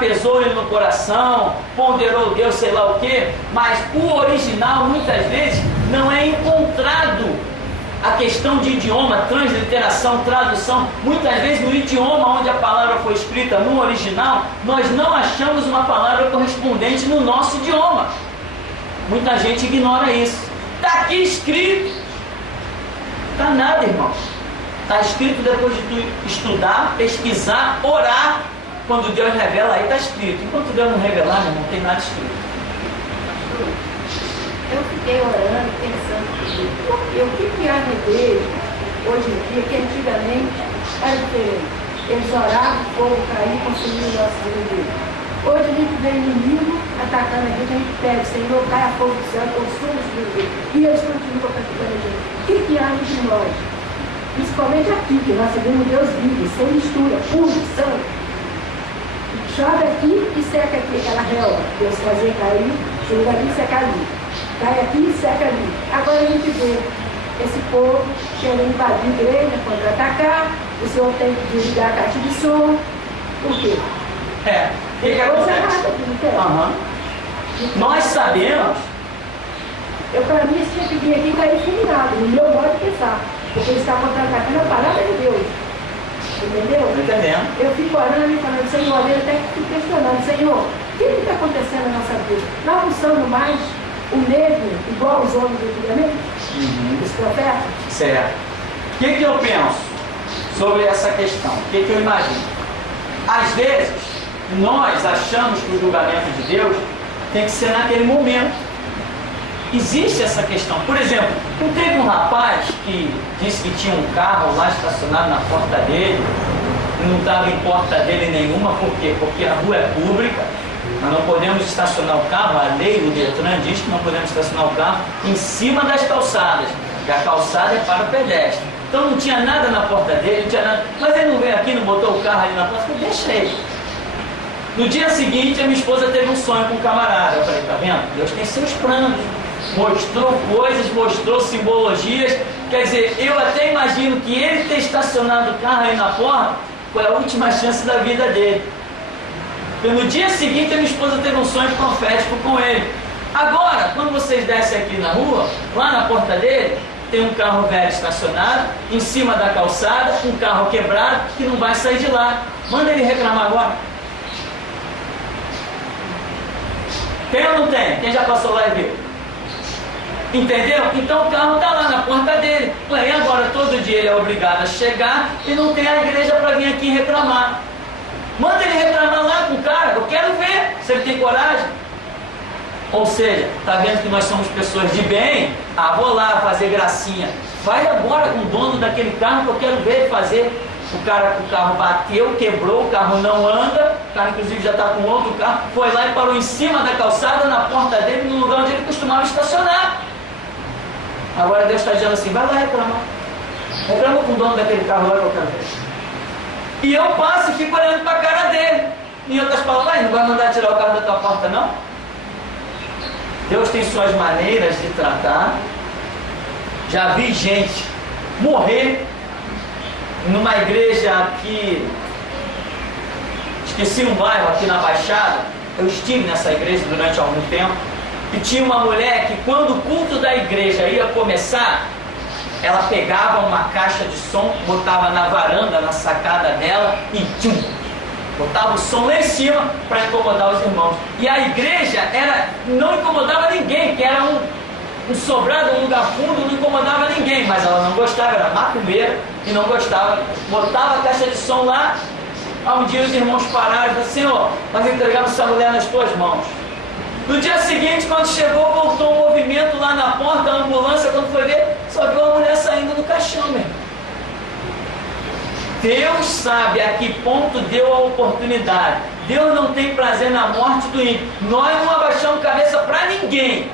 pesou-lhe no coração, ponderou Deus sei lá o que, mas o original muitas vezes não é encontrado. A questão de idioma, transliteração, tradução, muitas vezes no idioma onde a palavra foi escrita no original, nós não achamos uma palavra correspondente no nosso idioma. Muita gente ignora isso. Está aqui escrito. Está nada, irmão. Está escrito depois de tu estudar, pesquisar, orar. Quando Deus revela, aí está escrito. Enquanto Deus não revelar, não tem nada escrito. Eu fiquei orando, pensando, o que há na igreja hoje em dia, que antigamente era diferente. Eles oravam, o povo caía e consumiam o nosso igreja. Hoje a gente vê inimigo atacando a gente pede, Senhor, cai a fogo do céu, consuma os igreja. E eles continuam praticando a gente. O que há entre nós? Principalmente aqui, que nós seguimos Deus vivo, sem mistura, puro, santo. Chove aqui e seca aqui, aquela relva. Deus fazer cair, chega aqui e seca ali. Cai aqui e seca ali. Agora a gente vê esse povo querendo invadir a igreja, contra-atacar. O Senhor tem que desligar a caixa de som. Por quê? O que acontece? Nós sabemos. Para mim, isso tinha que vir aqui e cair fulminado, no meu modo de pensar. Porque ele está contra-atacando a palavra de Deus. Entendeu? Entendendo. Eu fico orando e falando, Senhor, eu até fico questionando, Senhor, o que está acontecendo na nossa vida? Nós não somos mais o mesmo, igual os homens antigamente? Os profetas? Certo. O que eu penso sobre essa questão? O que eu imagino? Às vezes, nós achamos que o julgamento de Deus tem que ser naquele momento. Existe essa questão. Por exemplo, não teve um rapaz que disse que tinha um carro lá estacionado na porta dele e não estava em porta dele nenhuma, por quê? Porque a rua é pública, nós não podemos estacionar o carro, a lei, o Detran diz que não podemos estacionar o carro em cima das calçadas, que a calçada é para o pedestre. Então não tinha nada na porta dele, não tinha nada, mas ele não veio aqui, não botou o carro ali na porta, eu deixa ele. No dia seguinte, a minha esposa teve um sonho com um camarada. Eu falei, tá vendo? Deus tem seus planos. Mostrou coisas, mostrou simbologias. Quer dizer, eu até imagino que ele ter estacionado o carro aí na porta foi a última chance da vida dele. E no dia seguinte, a minha esposa teve um sonho profético com ele. Agora, quando vocês descem aqui na rua, lá na porta dele, tem um carro velho estacionado, em cima da calçada, um carro quebrado, que não vai sair de lá. Manda ele reclamar agora. Tem ou não tem? Quem já passou lá e viu? Entendeu? Então o carro está lá na porta dele. E agora todo dia ele é obrigado a chegar e não tem a igreja para vir aqui reclamar. Manda ele reclamar lá com o cara. Eu quero ver se ele tem coragem. Ou seja, está vendo que nós somos pessoas de bem? Vou lá fazer gracinha. Vai agora com o dono daquele carro que eu quero ver ele fazer. O carro bateu, quebrou, o carro não anda, o carro inclusive já está com outro carro, foi lá e parou em cima da calçada, na porta dele, no lugar onde ele costumava estacionar. Agora Deus está dizendo assim, vai lá reclamar. Reclama com o dono daquele carro lá que eu quero ver. E eu passo e fico olhando para a cara dele. Em outras palavras, não vai mandar tirar o carro da tua porta não? Deus tem suas maneiras de tratar. Já vi gente morrer numa igreja aqui, esqueci um bairro aqui na Baixada, eu estive nessa igreja durante algum tempo, e tinha uma mulher que quando o culto da igreja ia começar, ela pegava uma caixa de som, botava na varanda, na sacada dela e tchum, botava o som lá em cima para incomodar os irmãos. E a igreja não incomodava ninguém, que era um sobrado, um lugar fundo, não incomodava ninguém, mas ela não gostava, era macumbeira e não gostava. Botava a caixa de som lá. Um dia os irmãos pararam e falaram: Senhor, nós entregamos essa mulher nas tuas mãos. No dia seguinte, quando chegou, voltou um movimento lá na porta, a ambulância, quando foi ver, só viu a mulher saindo do caixão, meu irmão. Deus sabe a que ponto deu a oportunidade. Deus não tem prazer na morte do ímpio. Nós não abaixamos cabeça para ninguém.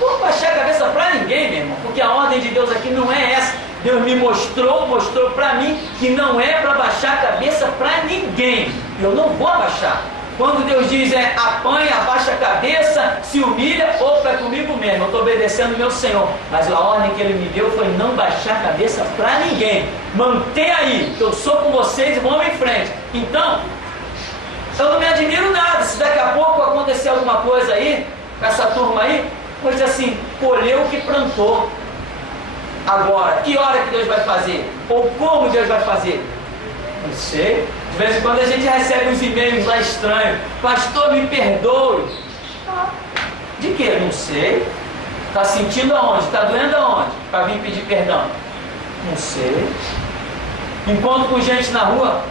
Não vamos baixar a cabeça para ninguém, meu irmão, porque a ordem de Deus aqui não é essa. Deus me mostrou para mim que não é para baixar a cabeça para ninguém. Eu não vou abaixar. Quando Deus diz apanha, abaixa a cabeça, se humilha, opa, é comigo mesmo, eu estou obedecendo meu Senhor. Mas a ordem que Ele me deu foi não baixar a cabeça para ninguém. Mantém aí, que eu sou com vocês e vamos em frente. Então, eu não me admiro nada. Se daqui a pouco acontecer alguma coisa aí, com essa turma aí, vou dizer assim: colheu o que plantou. Agora, que hora que Deus vai fazer? Ou como Deus vai fazer? Não sei. De vez em quando a gente recebe uns e-mails lá estranhos: pastor, me perdoe. De quê? Não sei. Está sentindo aonde? Está doendo aonde? Para vir pedir perdão? Não sei. Encontro com gente na rua: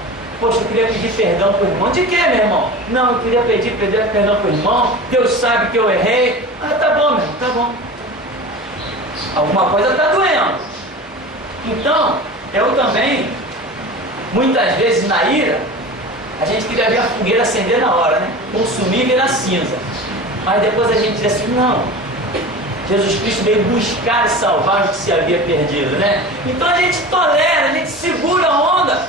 poxa, eu queria pedir perdão para o irmão. De quê, meu irmão? Não, eu queria pedir perdão para o irmão. Deus sabe que eu errei. Tá bom, meu irmão, tá bom. Alguma coisa está doendo. Então, eu também, muitas vezes na ira, a gente queria ver a fogueira acender na hora, né? Consumir e virar cinza. Mas depois a gente diz assim: não, Jesus Cristo veio buscar e salvar o que se havia perdido, né? Então a gente tolera, a gente segura a onda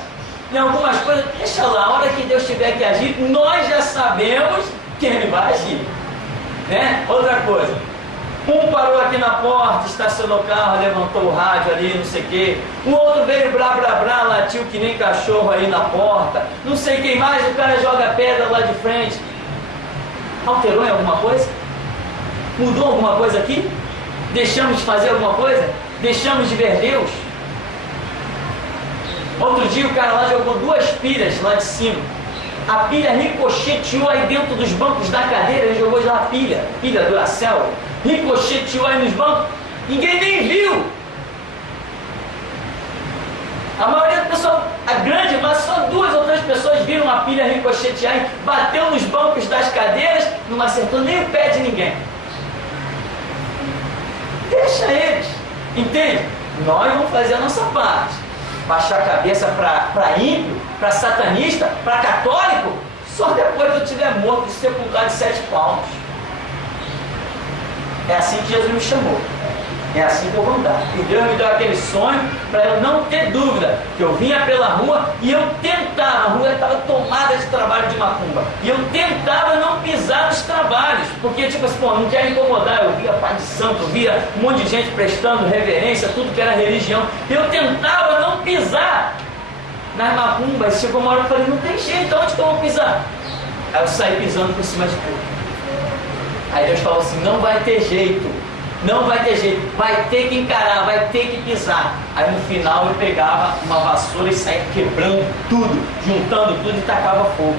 em algumas coisas. Deixa lá, a hora que Deus tiver que agir, nós já sabemos que Ele vai agir, né? Outra coisa: parou aqui na porta, estacionou o carro, levantou o rádio ali, não sei o quê. Outro veio blá blá blá, latiu que nem cachorro aí na porta. Não sei quem mais, o cara joga pedra lá de frente. Alterou em alguma coisa? Mudou alguma coisa aqui? Deixamos de fazer alguma coisa? Deixamos de ver Deus? Outro dia o cara lá jogou 2 pilhas lá de cima. A pilha ricocheteou aí dentro dos bancos da cadeira. Ele jogou lá a pilha Duracell, ricocheteou aí nos bancos. Ninguém nem viu. A maioria das pessoas, a grande, mas só 2 ou 3 pessoas viram a pilha ricochetear e bateu nos bancos das cadeiras. Não acertou nem o pé de ninguém. Deixa eles, entende? Nós vamos fazer a nossa parte. Baixar a cabeça para ímpio, para satanista, para católico, só depois que eu estiver morto e sepultado de 7 palmos. É assim que Jesus me chamou. É assim que eu vou andar. E Deus me deu aquele sonho para eu não ter dúvida. Que eu vinha pela rua e eu tentava, a rua estava tomada de trabalho de macumba. E eu tentava não pisar nos trabalhos. Porque tipo assim, não quero incomodar. Eu via pai de santo, eu via um monte de gente prestando reverência, tudo que era religião. E eu tentava não pisar nas macumbas. Chegou uma hora que eu falei: não tem jeito, onde que eu vou pisar? Aí eu saí pisando por cima de tudo. Aí Deus falou assim: não vai ter jeito. Não vai ter jeito, vai ter que encarar, vai ter que pisar. Aí no final eu pegava uma vassoura e saía quebrando tudo, juntando tudo e tacava fogo.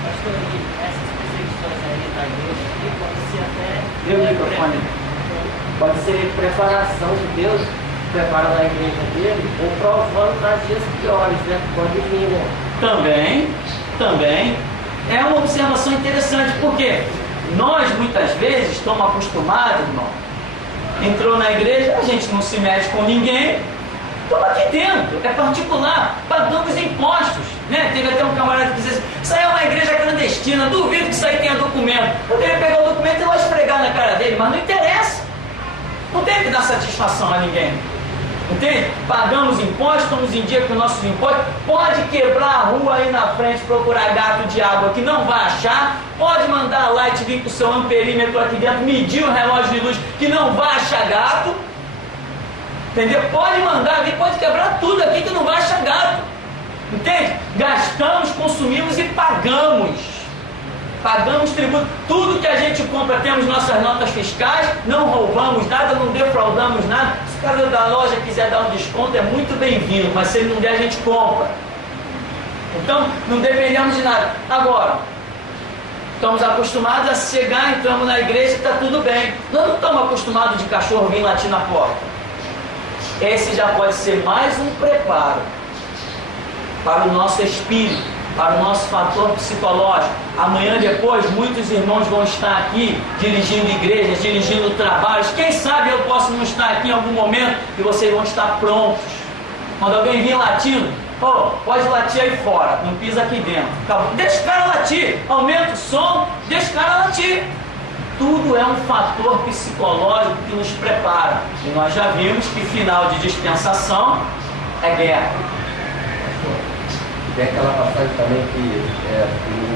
Pastor, essas perseguições aí da igreja pode ser até... Deu o microfone. Pode ser preparação de Deus, preparando a igreja dele, ou provando para dias piores, né? Pode vir, né? Também. É uma observação interessante, porque nós muitas vezes estamos acostumados, irmão. Entrou na igreja, a gente não se mete com ninguém. Estamos aqui dentro, é particular, pagamos impostos, né? Teve até um camarada que disse assim: isso aí é uma igreja clandestina, duvido que isso aí tenha documento. Eu queria pegar o documento e lá esfregar na cara dele, mas não interessa. Não tem que dar satisfação a ninguém. Entende? Pagamos impostos, estamos em dia com nossos impostos. Pode quebrar a rua aí na frente, procurar gato de água que não vai achar. Pode mandar a Light vir com o seu amperímetro aqui dentro, medir o relógio de luz que não vai achar gato. Entendeu? Pode mandar vir, pode quebrar tudo aqui que não vai achar gato. Entende? Gastamos, consumimos e pagamos. Pagamos tributo. Tudo que a gente compra compra, temos nossas notas fiscais, não roubamos nada, não defraudamos nada. Se o cara da loja quiser dar um desconto, é muito bem-vindo, mas se ele não der, a gente compra. Então, não dependemos de nada. Agora, estamos acostumados a chegar, entramos na igreja e está tudo bem. Nós não estamos acostumados de cachorro vir latir na porta. Esse já pode ser mais um preparo para o nosso espírito, para o nosso fator psicológico. Amanhã depois, muitos irmãos vão estar aqui dirigindo igrejas, dirigindo trabalhos. Quem sabe eu posso não estar aqui em algum momento e vocês vão estar prontos. Quando alguém vir latindo, pode latir aí fora, não pisa aqui dentro. Acabou. Deixa o cara latir, aumenta o som, deixa o cara latir. Tudo é um fator psicológico que nos prepara. E nós já vimos que final de dispensação é guerra. Tem aquela passagem também que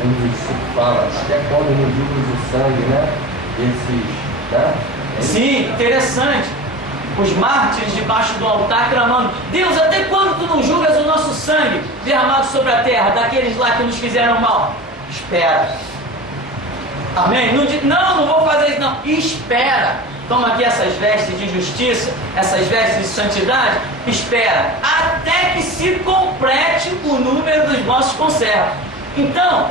um dos discípulos fala, até quando não julgas o sangue, né? Esses, né? Sim, interessante. Os mártires debaixo do altar clamando: Deus, até quando tu não julgas o nosso sangue derramado sobre a terra, daqueles lá que nos fizeram mal? Espera. Amém? Não vou fazer isso não. Espera. Toma aqui essas vestes de justiça, essas vestes de santidade. Espera. Até que se complete o número dos nossos conservos. Então,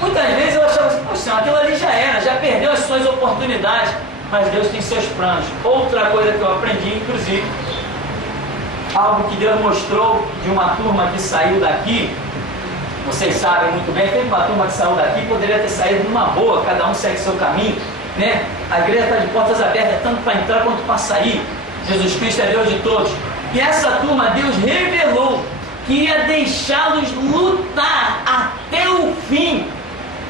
muitas vezes eu achava assim: poxa, aquilo ali já era, já perdeu as suas oportunidades. Mas Deus tem seus planos. Outra coisa que eu aprendi, inclusive, algo que Deus mostrou de uma turma que saiu daqui. Vocês sabem muito bem, teve uma turma que saiu daqui, poderia ter saído numa boa, cada um segue seu caminho, né? A igreja está de portas abertas, tanto para entrar quanto para sair. Jesus Cristo é Deus de todos. E essa turma, Deus revelou que ia deixá-los lutar até o fim,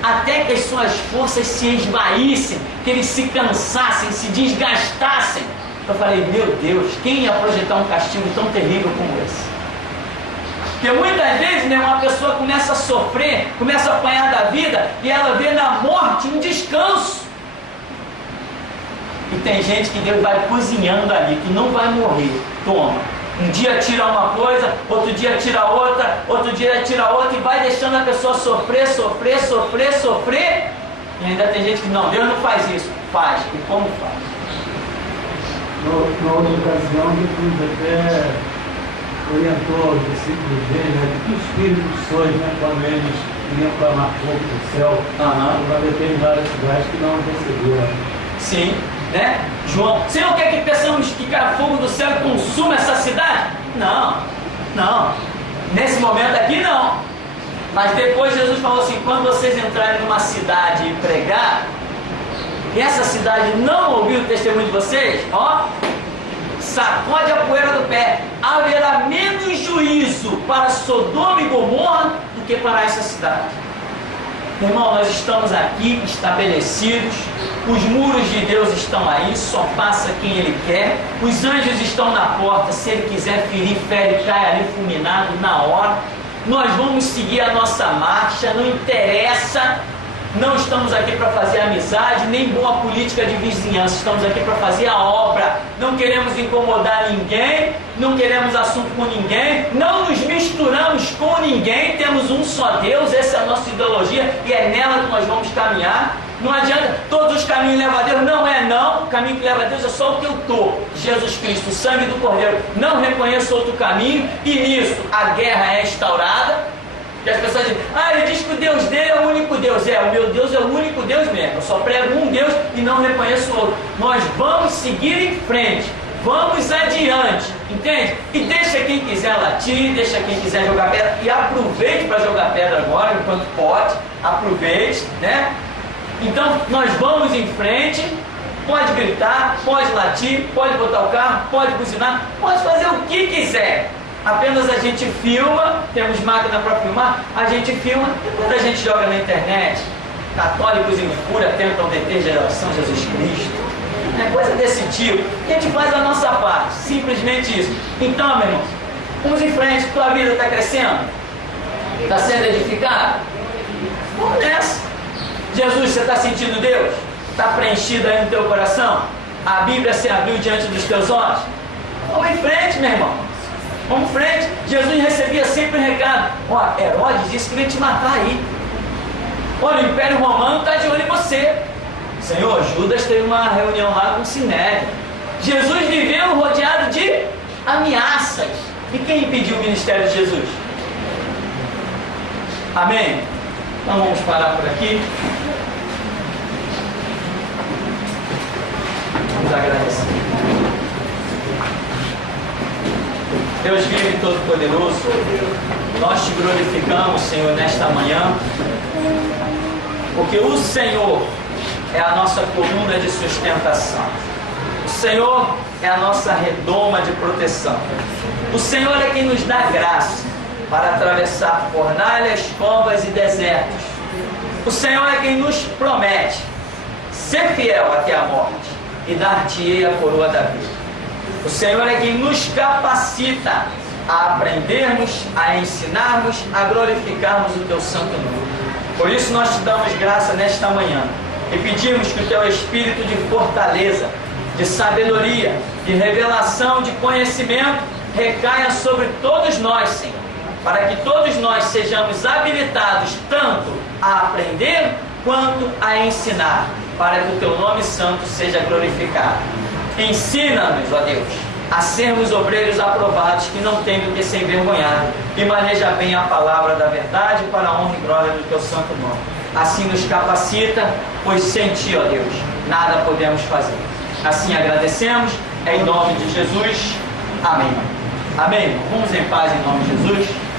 até que as suas forças se esvaíssem, que eles se cansassem, se desgastassem. Eu falei: meu Deus, quem ia projetar um castigo tão terrível como esse? Porque muitas vezes, né, uma pessoa começa a sofrer, começa a apanhar da vida, e ela vê na morte um descanso. E tem gente que Deus vai cozinhando ali, que não vai morrer. Toma. Um dia tira uma coisa, outro dia tira outra, outro dia tira outra, e vai deixando a pessoa sofrer. E ainda tem gente que não, Deus não faz isso. Faz. E como faz? Na outra ocasião, Jesus até orientou os discípulos dele, né, que espíritos sois, né, quando eles queriam clamar fogo do céu, para determinadas cidades que não receberam. Sim, né? João, Senhor, quer que peçamos que caia fogo do céu e consuma essa cidade? Não. Nesse momento aqui, não. Mas depois Jesus falou assim: quando vocês entrarem numa cidade e pregar, e essa cidade não ouvir o testemunho de vocês, sacode a poeira do pé. Haverá menos juízo para Sodoma e Gomorra do que para essa cidade. Irmão, nós estamos aqui estabelecidos, os muros de Deus estão aí, só passa quem Ele quer, os anjos estão na porta, se Ele quiser ferir, fere, cai ali fulminado na hora. Nós vamos seguir a nossa marcha, não interessa. Não estamos aqui para fazer amizade, nem boa política de vizinhança. Estamos aqui para fazer a obra. Não queremos incomodar ninguém, não queremos assunto com ninguém, não nos misturamos com ninguém. Temos um só Deus, essa é a nossa ideologia e é nela que nós vamos caminhar. Não adianta, todos os caminhos levam a Deus. Não. O caminho que leva a Deus é só o que eu estou. Jesus Cristo, o sangue do Cordeiro. Não reconheço outro caminho, e nisso a guerra é instaurada. Que as pessoas dizem: ele diz que o Deus dele é o único Deus. O meu Deus é o único Deus mesmo. Eu só prego um Deus e não reconheço o outro. Nós vamos seguir em frente, vamos adiante, entende? E deixa quem quiser latir, deixa quem quiser jogar pedra, e aproveite para jogar pedra agora, enquanto pode, aproveite, né? Então nós vamos em frente. Pode gritar, pode latir, pode botar o carro, pode buzinar, pode fazer o que quiser. Apenas a gente filma, temos máquina para filmar, a gente filma, depois a gente joga na internet. Católicos em fúria tentam deter geração Jesus Cristo. É coisa desse tipo. A gente faz a nossa parte, simplesmente isso. Então, meu irmão, vamos em frente. Tua vida está crescendo? Está sendo edificada? Vamos nessa. Jesus, você está sentindo Deus? Está preenchido aí no teu coração? A Bíblia se abriu diante dos teus olhos? Vamos em frente, meu irmão. Vamos em frente. Jesus recebia sempre um recado: Herodes disse que veio te matar aí. Olha, o Império Romano está de olho em você. Senhor, Judas teve uma reunião lá com o Sinédrio. Jesus viveu rodeado de ameaças. E quem impediu o ministério de Jesus? Amém? Então vamos parar por aqui. Vamos agradecer. Deus vive e todo-poderoso, nós te glorificamos, Senhor, nesta manhã, porque o Senhor é a nossa coluna de sustentação. O Senhor é a nossa redoma de proteção. O Senhor é quem nos dá graça para atravessar fornalhas, covas e desertos. O Senhor é quem nos promete ser fiel até a morte e dar-te-ei a coroa da vida. O Senhor é quem nos capacita a aprendermos, a ensinarmos, a glorificarmos o teu santo nome. Por isso nós te damos graça nesta manhã e pedimos que o teu espírito de fortaleza, de sabedoria, de revelação, de conhecimento recaia sobre todos nós, Senhor, para que todos nós sejamos habilitados tanto a aprender quanto a ensinar, para que o teu nome santo seja glorificado. Ensina-nos, ó Deus, a sermos obreiros aprovados, que não tem do que se envergonhar, e maneja bem a palavra da verdade para a honra e glória do teu santo nome. Assim nos capacita, pois sem ti, ó Deus, nada podemos fazer. Assim agradecemos, em nome de Jesus. Amém. Amém. Vamos em paz em nome de Jesus.